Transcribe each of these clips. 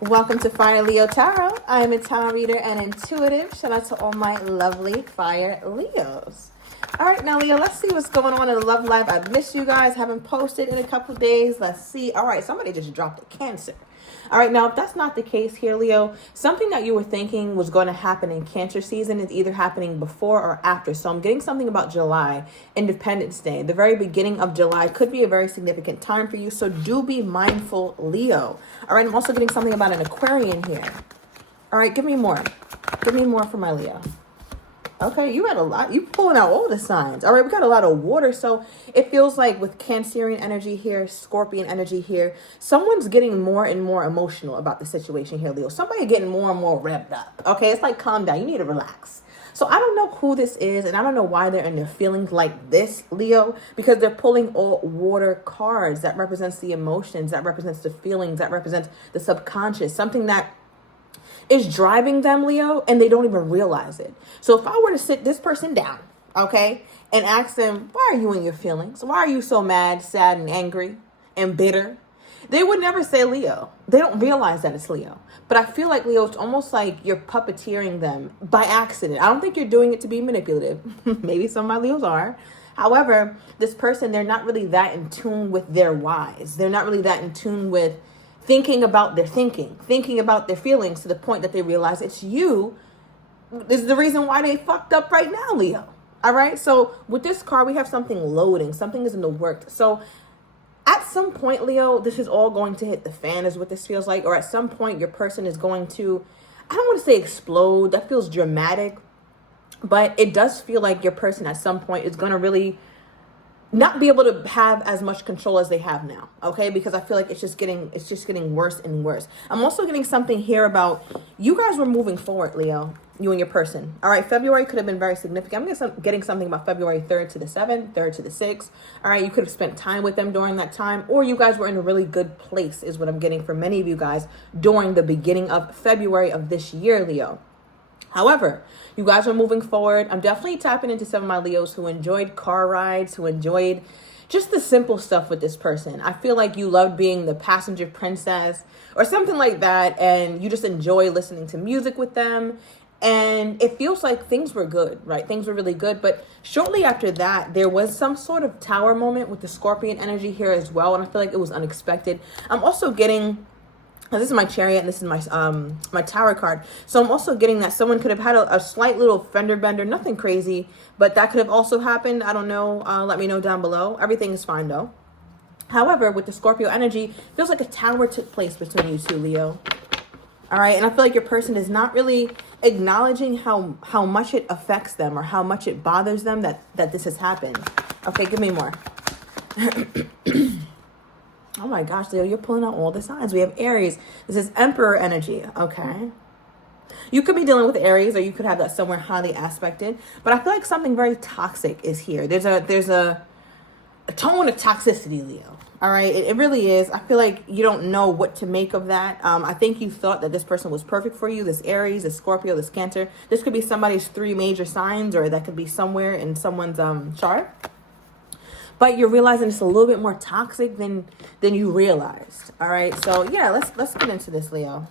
Welcome to Fire Leo Tarot. I am a tarot reader and intuitive. Shout out to all my lovely Fire Leos. All right, now, Leo, let's see what's going on in the love life. I've missed you guys. Haven't posted in a couple days. Let's see. All right, somebody just dropped a Cancer. All right, now, if that's not the case here, Leo, something that you were thinking was going to happen in Cancer season is either happening before or after. So I'm getting something about July, Independence Day. The very beginning of July could be a very significant time for you. So do be mindful, Leo. All right, I'm also getting something about an Aquarian here. All right, give me more. Give me more for my Leo. Okay, you had a lot. You pulling out all the signs. All right, we got a lot of water. So it feels like with Cancerian energy here, Scorpion energy here, someone's getting more and more emotional about the situation here, Leo. Somebody getting more and more revved up. Okay, it's like calm down. You need to relax. So I don't know who this is, and I don't know why they're in their feelings like this, Leo, because they're pulling all water cards. That represents the emotions. That represents the feelings. That represents the subconscious. Something that is driving them, Leo, and they don't even realize it. So if I were to sit this person down, okay, and ask them, why are you in your feelings? Why are you so mad, sad, and angry and bitter? They would never say Leo. They don't realize that it's Leo. But I feel like, Leo, it's almost like you're puppeteering them by accident. I don't think you're doing it to be manipulative. Maybe some of my Leos are. However, this person, they're not really that in tune with their whys. They're not really that in tune with thinking about their thinking about their feelings to the point that they realize it's you is the reason why they fucked up right now, Leo. All right. So with this card, we have something loading. Something is in the works. So at some point, Leo, this is all going to hit the fan is what this feels like. Or at some point, your person is going to, I don't want to say explode. That feels dramatic. But it does feel like your person at some point is going to really not be able to have as much control as they have now, okay? Because I feel like it's just getting worse and worse. I'm also getting something here about you guys were moving forward, Leo, you and your person. All right, February could have been very significant. I'm getting something about February 3rd to the 7th, 3rd to the 6th. All right, you could have spent time with them during that time, or you guys were in a really good place is what I'm getting for many of you guys during the beginning of February of this year, Leo. However, you guys are moving forward. I'm definitely tapping into some of my Leos who enjoyed car rides, who enjoyed just the simple stuff with this person. I feel like you loved being the passenger princess or something like that, and you just enjoy listening to music with them. And it feels like things were good, right? Things were really good. But shortly after that, there was some sort of tower moment with the Scorpion energy here as well. And I feel like it was unexpected. I'm also getting, this is my Chariot and this is my Tower card. So I'm also getting that someone could have had a slight little fender bender, nothing crazy, but that could have also happened. I don't know. Let me know down below. Everything is fine though. However, with the Scorpio energy, feels like a tower took place between you two, Leo. All right. And I feel like your person is not really acknowledging how much it affects them or how much it bothers them that this has happened. Okay, give me more. Oh my gosh, Leo, you're pulling out all the signs. We have Aries. This is Emperor energy. Okay. You could be dealing with Aries, or you could have that somewhere highly aspected. But I feel like something very toxic is here. There's a tone of toxicity, Leo. All right. It really is. I feel like you don't know what to make of that. I think you thought that this person was perfect for you. This Aries, this Scorpio, this Cancer. This could be somebody's 3 major signs, or that could be somewhere in someone's chart. But you're realizing it's a little bit more toxic than you realized. All right. So yeah, let's get into this, Leo.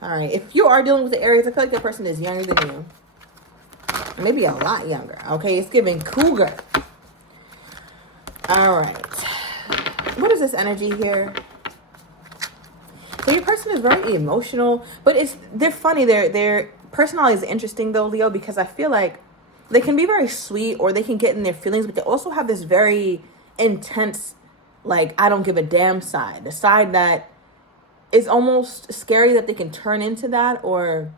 All right. If you are dealing with the Aries, I feel like that person is younger than you. Maybe a lot younger. Okay. It's giving cougar. All right. What is this energy here? So your person is very emotional, but they're funny. Their personality is interesting though, Leo, because I feel like they can be very sweet or they can get in their feelings, but they also have this very intense, like, I don't give a damn side. The side that is almost scary that they can turn into that, or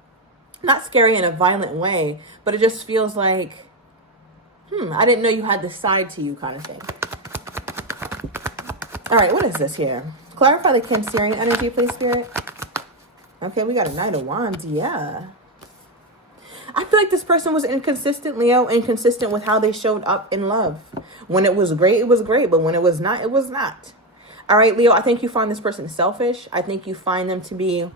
not scary in a violent way, but it just feels like, I didn't know you had this side to you kind of thing. All right, what is this here? Clarify the Cancerian energy, please, Spirit. Okay, we got a Knight of Wands. Yeah. I feel like this person was inconsistent, Leo, inconsistent with how they showed up in love. When it was great, it was great. But when it was not, it was not. All right, Leo, I think you find this person selfish. I think you find them to be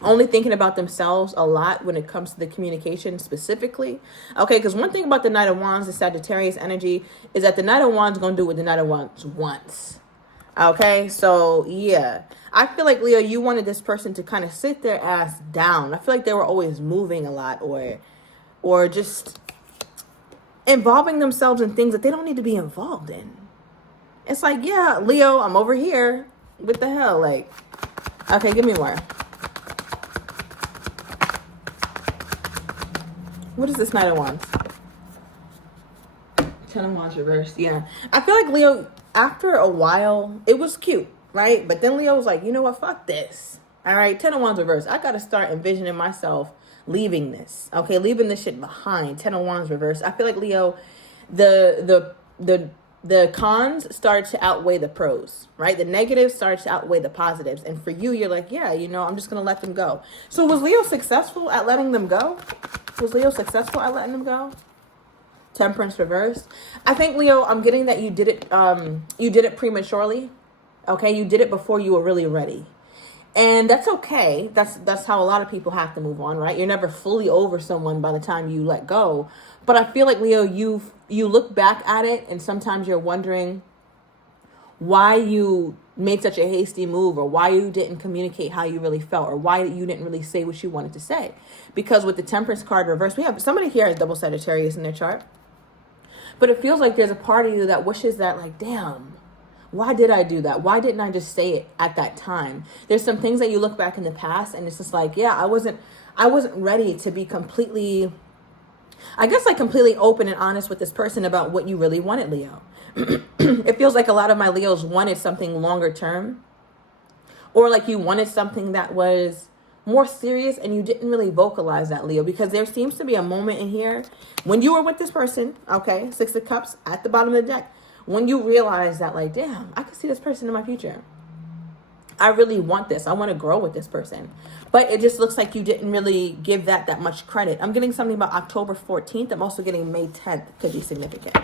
only thinking about themselves a lot when it comes to the communication specifically. Okay, because one thing about the Knight of Wands, the Sagittarius energy, is that the Knight of Wands is going to do what the Knight of Wands wants. Okay, so yeah. I feel like, Leo, you wanted this person to kind of sit their ass down. I feel like they were always moving a lot, or just involving themselves in things that they don't need to be involved in. It's like, yeah, Leo, I'm over here. What the hell? Like, okay, give me more. What is this Knight of Wands? Ten of Wands reversed. Yeah. I feel like Leo, after a while, it was cute, right? But then Leo was like, you know what? Fuck this. All right. Ten of Wands reversed. I got to start envisioning myself leaving this. Okay. Leaving this shit behind. Ten of Wands reversed. I feel like Leo, the cons started to outweigh the pros, right? The negatives started to outweigh the positives. And for you, you're like, yeah, I'm just going to let them go. So was Leo successful at letting them go? Was Leo successful at letting them go? Temperance reversed. I think, Leo, I'm getting that you did it prematurely. Okay, you did it before you were really ready. And that's okay. That's how a lot of people have to move on, right? You're never fully over someone by the time you let go. But I feel like, Leo, you look back at it and sometimes you're wondering why you made such a hasty move, or why you didn't communicate how you really felt, or why you didn't really say what you wanted to say. Because with the Temperance card reversed, we have somebody here has double Sagittarius in their chart. But it feels like there's a part of you that wishes that, like, damn, why did I do that? Why didn't I just say it at that time? There's some things that you look back in the past and it's just like, yeah, I wasn't ready to be completely open and honest with this person about what you really wanted, Leo. It feels like a lot of my Leos wanted something longer term, or like you wanted something that was more serious and you didn't really vocalize that, Leo, because there seems to be a moment in here when you were with this person, okay, Six of Cups at the bottom of the deck, when you realize that, like, damn, I could see this person in my future. I really want this. I want to grow with this person. But it just looks like you didn't really give that much credit. I'm getting something about October 14th. I'm also getting May 10th could be significant.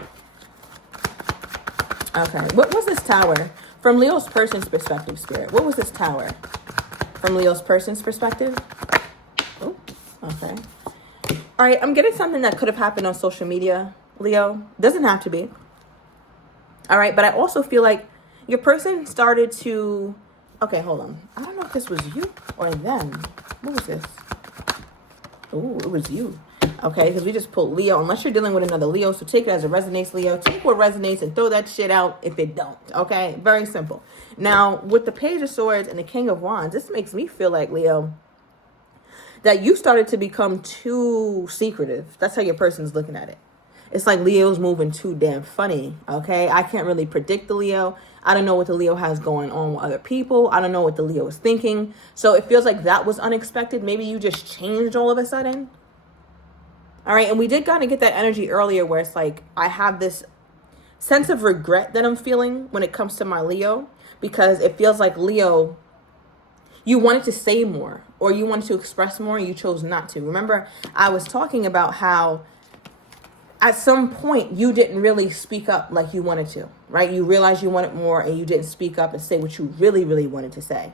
Okay. What was this Tower? From Leo's person's perspective, Spirit. What was this Tower? From Leo's person's perspective? Oh, okay. All right. I'm getting something that could have happened on social media, Leo. Doesn't have to be. All right. But I also feel like your person started to... Okay, hold on. I don't know if this was you or them. What was this? Oh, it was you. Okay, because we just pulled Leo. Unless you're dealing with another Leo, so take it as it resonates, Leo. Take what resonates and throw that shit out if it don't. Okay, very simple. Now, with the Page of Swords and the King of Wands, this makes me feel like, Leo, that you started to become too secretive. That's how your person's looking at it. It's like Leo's moving too damn funny, okay? I can't really predict the Leo. I don't know what the Leo has going on with other people. I don't know what the Leo is thinking. So it feels like that was unexpected. Maybe you just changed all of a sudden. All right, and we did kind of get that energy earlier where it's like I have this sense of regret that I'm feeling when it comes to my Leo, because it feels like, Leo, you wanted to say more or you wanted to express more and you chose not to. Remember, I was talking about how at some point you didn't really speak up like you wanted to, right? You realized you wanted more and you didn't speak up and say what you really, really wanted to say.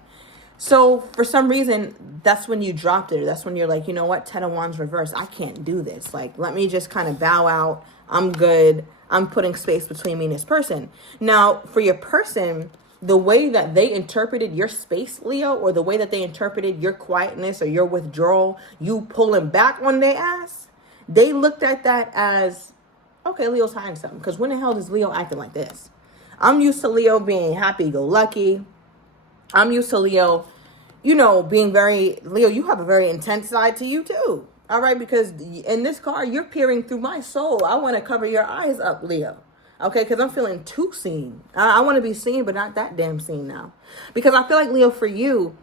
So for some reason, that's when you dropped it. That's when you're like, you know what? Ten of Wands reversed. I can't do this. Like, let me just kind of bow out. I'm good. I'm putting space between me and this person. Now, for your person, the way that they interpreted your space, Leo, or the way that they interpreted your quietness or your withdrawal, you pulling back on their ass, they looked at that as, okay, Leo's hiding something. Because when the hell is Leo acting like this? I'm used to Leo being happy-go-lucky. I'm used to Leo, being very... Leo, you have a very intense side to you too. All right? Because in this card, you're peering through my soul. I want to cover your eyes up, Leo. Okay? Because I'm feeling too seen. I want to be seen, but not that damn seen now. Because I feel like, Leo, for you...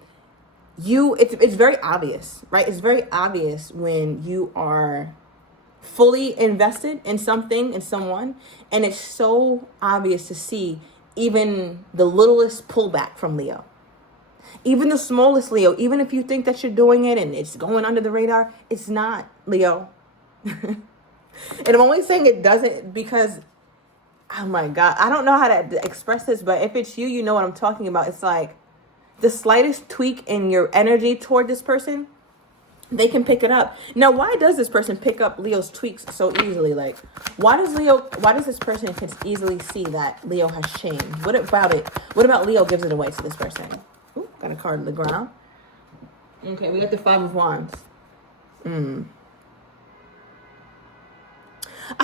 It's very obvious, right? It's very obvious when you are fully invested in something, in someone, and it's so obvious to see even the littlest pullback from Leo. Even the smallest Leo, even if you think that you're doing it and it's going under the radar, it's not, Leo. And I'm only saying it doesn't because, oh my God, I don't know how to express this, but if it's you, you know what I'm talking about. It's like the slightest tweak in your energy toward this person, They can pick it up. Now, why does this person pick up Leo's tweaks so easily? Like, why does this person can easily see that Leo has changed? What about it? What about Leo gives it away to this person? Ooh, got a card on the ground. Okay, we got the Five of Wands. I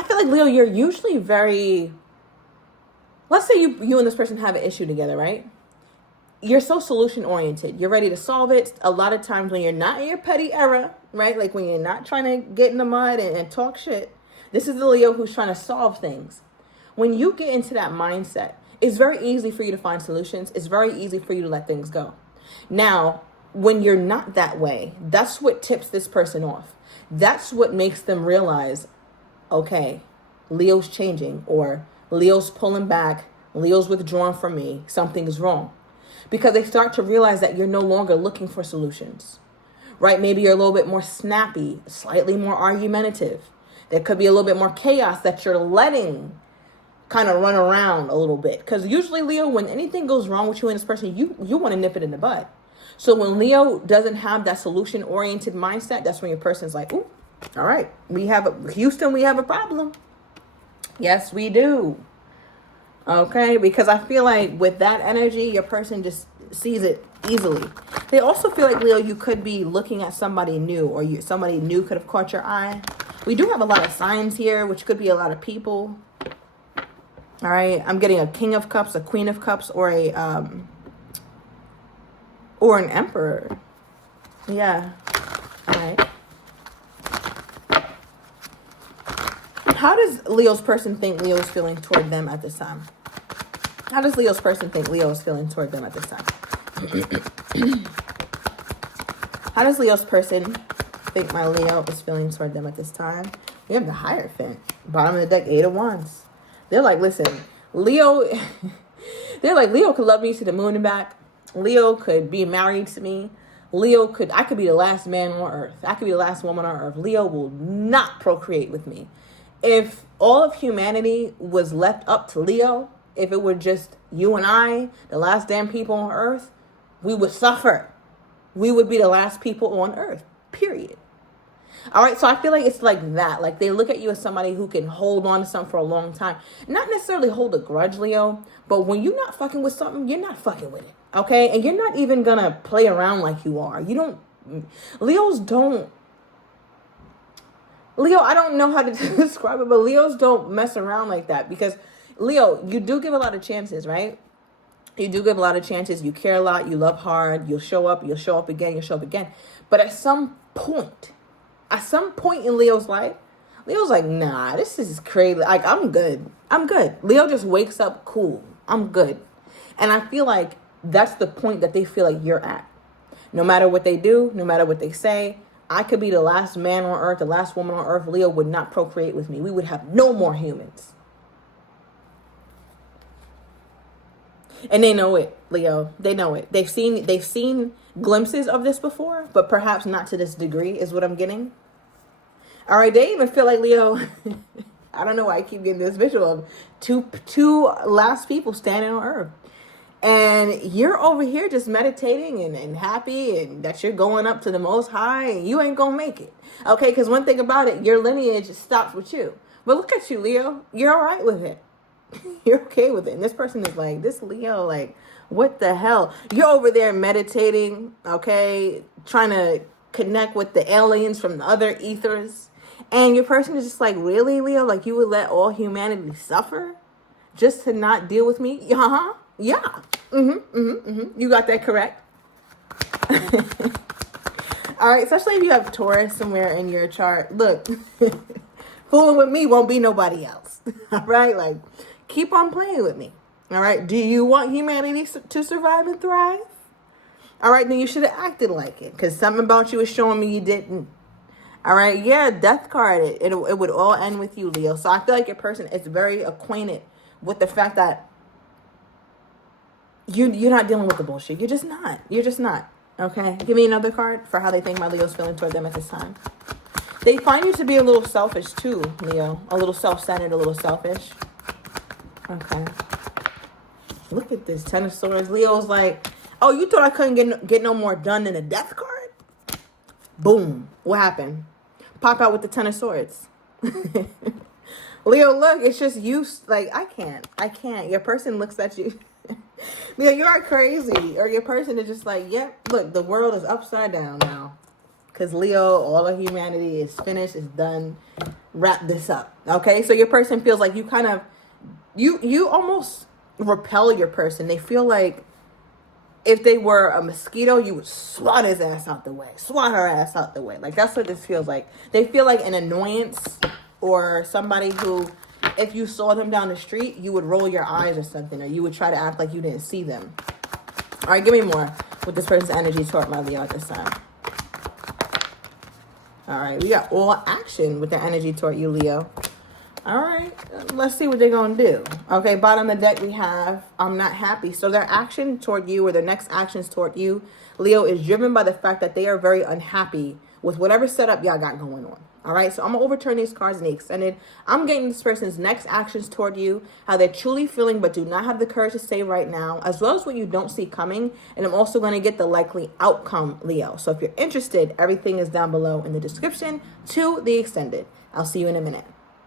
feel like, Leo, you're usually very... Let's say you and this person have an issue together, right? You're so solution-oriented. You're ready to solve it. A lot of times when you're not in your petty era, right? Like when you're not trying to get in the mud and talk shit. This is the Leo who's trying to solve things. When you get into that mindset, it's very easy for you to find solutions. It's very easy for you to let things go. Now, when you're not that way, that's what tips this person off. That's what makes them realize, okay, Leo's changing, or Leo's pulling back, Leo's withdrawing from me, something's wrong. Because they start to realize that you're no longer looking for solutions, right? Maybe you're a little bit more snappy, slightly more argumentative. There could be a little bit more chaos that you're letting kind of run around a little bit. Because usually, Leo, when anything goes wrong with you and this person, you want to nip it in the bud. So when Leo doesn't have that solution-oriented mindset, that's when your person's like, ooh, all right, Houston, we have a problem. Yes, we do. Okay, because I feel like with that energy, your person just sees it easily. They also feel like, Leo, you could be looking at somebody new, or somebody new could have caught your eye. We do have a lot of signs here, which could be a lot of people. All right, I'm getting a King of Cups, a Queen of Cups, or an Emperor. Yeah. All right. How does Leo's person think Leo is feeling toward them at this time? How does Leo's person think Leo is feeling toward them at this time? How does Leo's person think my Leo is feeling toward them at this time? We have the Hierophant. Bottom of the deck, Eight of Wands. They're like, listen, Leo... They're like, Leo could love me to the moon and back. Leo could be married to me. I could be the last man on earth. I could be the last woman on earth. Leo will not procreate with me. If all of humanity was left up to Leo, if it were just you and I, the last damn people on earth, we would suffer. We would be the last people on earth, period. All right, so I feel like it's like that. Like they look at you as somebody who can hold on to something for a long time. Not necessarily hold a grudge, Leo, but when you're not fucking with something, you're not fucking with it, okay? And you're not even gonna play around like you are. Leo, I don't know how to describe it, but Leos don't mess around like that, because Leo, you do give a lot of chances, right? You do give a lot of chances. You care a lot. You love hard. You'll show up again. You'll show up again. But at some point in Leo's life, Leo's like, nah, this is crazy. Like, I'm good. Leo just wakes up cool. I'm good. And I feel like that's the point that they feel like you're at. No matter what they do, no matter what they say, I could be the last man on earth, the last woman on earth. Leo would not procreate with me. We would have no more humans. And they know it, Leo. They know it. They've seen glimpses of this before, but perhaps not to this degree is what I'm getting. All right, they even feel like, Leo, I don't know why I keep getting this visual of two last people standing on earth. And you're over here just meditating and happy and that you're going up to the Most High, and you ain't going to make it. Okay, because one thing about it, your lineage stops with you. But look at you, Leo. You're all right with it. You're okay with it. And this person is like, this Leo, like, what the hell? You're over there meditating, okay, trying to connect with the aliens from the other ethers. And your person is just like, really, Leo? Like, you would let all humanity suffer just to not deal with me? Uh-huh. Yeah. You got that correct. All right, especially if you have Taurus somewhere in your chart. Look, fooling with me won't be nobody else. All right, like, keep on playing with me. All right, do you want humanity to survive and thrive? All right, then you should have acted like it, because something about you is showing me you didn't. All right, yeah, death card. It would all end with you, Leo. So I feel like your person is very acquainted with the fact that you're not dealing with the bullshit. You're just not. Okay, give me another card for how they think my Leo's feeling toward them at this time. They find you to be a little selfish too, Leo. A little self-centered, a little selfish. Okay. Look at this, Ten of Swords. Leo's like, oh, you thought I couldn't get no more done than a death card? Boom. What happened? Pop out with the 10 of swords. Leo, look, it's just you. Like, I can't. Your person looks at you. Leo, you are crazy. Or your person is just like, yep, look, the world is upside down now. Because Leo, all of humanity is finished, is done. Wrap this up. Okay? So your person feels like you kind of, you almost repel your person. They feel like if they were a mosquito, you would swat his ass out the way. Swat her ass out the way. Like, that's what this feels like. They feel like an annoyance, or somebody who, if you saw them down the street, you would roll your eyes or something, or you would try to act like you didn't see them. All right, give me more with this person's energy toward my Leo at this time. All right, we got all action with the energy toward you, Leo. All right, let's see what they're going to do. Okay, bottom of the deck we have, I'm not happy. So their action toward you, or their next actions toward you, Leo, is driven by the fact that they are very unhappy with whatever setup y'all got going on. All right, so I'm going to overturn these cards in the extended. I'm getting this person's next actions toward you, how they're truly feeling but do not have the courage to say right now, as well as what you don't see coming. And I'm also going to get the likely outcome, Leo. So if you're interested, everything is down below in the description to the extended. I'll see you in a minute.